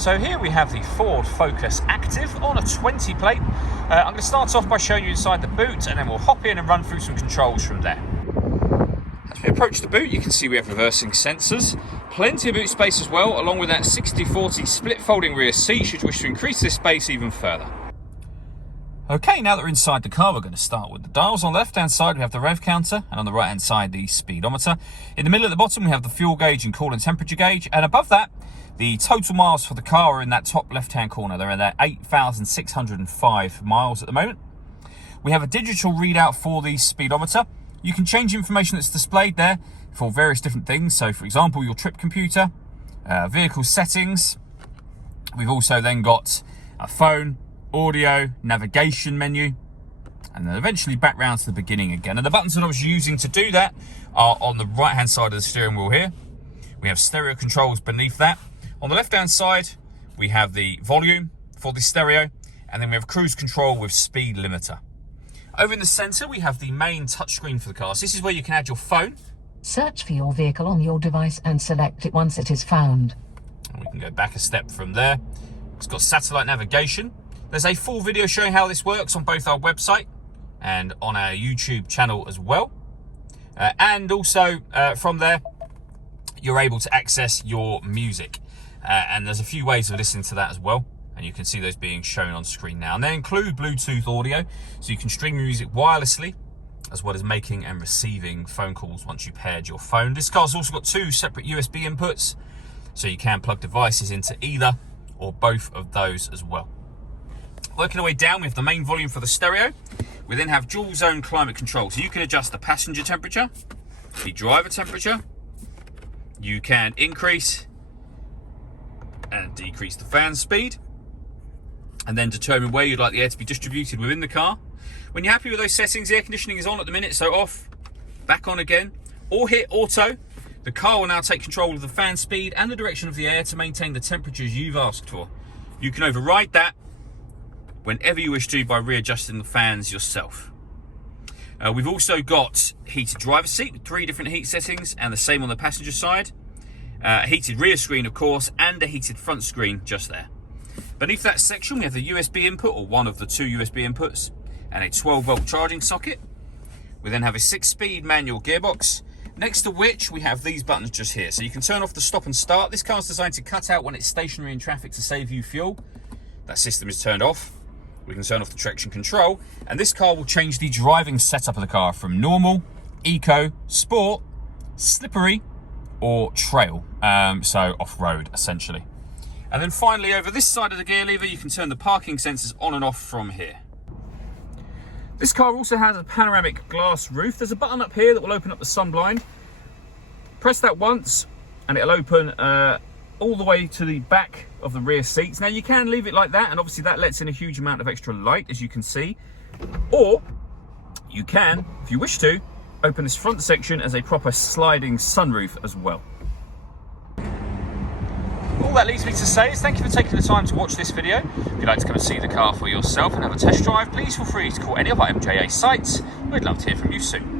So here we have the Ford Focus Active on a 20 plate. I'm going to start off by showing you inside the boot, and then we'll hop in and run through some controls from there. As we approach the boot, you can see we have reversing sensors, plenty of boot space as well, along with that 60/40 split folding rear seat should you wish to increase this space even further. Okay, now that we're inside the car, we're going to start with the dials. On the left-hand side, we have the rev counter, and on the right-hand side, the speedometer. In the middle at the bottom, we have the fuel gauge and coolant temperature gauge, and above that, the total miles for the car are in that top left-hand corner. They're at 8,605 miles at the moment. We have a digital readout for the speedometer. You can change information that's displayed there for various different things. So, for example, your trip computer, vehicle settings. We've also then got a phone, audio, navigation menu, and then eventually back round to the beginning again. And the buttons that I was using to do that are on the right-hand side of the steering wheel here. We have stereo controls beneath that. On the left-hand side, we have the volume for the stereo, and then we have cruise control with speed limiter. Over in the center, we have the main touchscreen for the car. So this is where you can add your phone. Search for your vehicle on your device and select it once it is found. And we can go back a step from there. It's got satellite navigation. There's a full video showing how this works on both our website and on our YouTube channel as well. And also from there, you're able to access your music. And there's a few ways of listening to that as well. And you can see those being shown on screen now. And they include Bluetooth audio, so you can stream music wirelessly, as well as making and receiving phone calls once you paired your phone. This car's also got two separate USB inputs, so you can plug devices into either or both of those as well. Working our way down, we have the main volume for the stereo. We then have dual zone climate control. So you can adjust the passenger temperature, the driver temperature. You can increase and decrease the fan speed, and then determine where you'd like the air to be distributed within the car. When you're happy with those settings, the air conditioning is on at the minute, so off, back on again, or hit auto. The car will now take control of the fan speed and the direction of the air to maintain the temperatures you've asked for. You can override that whenever you wish to by readjusting the fans yourself. We've also got heated driver seat with 3 different heat settings, and the same on the passenger side. Heated rear screen, of course, and a heated front screen just there. Beneath that section, we have the USB input, or one of the 2 USB inputs, and a 12-volt charging socket. We then have a 6-speed manual gearbox, next to which we have these buttons just here. So you can turn off the stop and start. This car's designed to cut out when it's stationary in traffic to save you fuel. That system is turned off. We can turn off the traction control, and this car will change the driving setup of the car from normal, eco, sport, slippery, or trail, so off-road essentially. And then finally, over this side of the gear lever, you can turn the parking sensors on and off from here. This car also has a panoramic glass roof. There's a button up here that will open up the sun blind. Press that once and it'll open all the way to the back of the rear seats. Now you can leave it like that, and obviously that lets in a huge amount of extra light, as you can see. Or you can, if you wish to, open this front section as a proper sliding sunroof as well. All that leaves me to say is thank you for taking the time to watch this video. If you'd like to come and see the car for yourself and have a test drive, please feel free to call any of our MJA sites. We'd love to hear from you soon.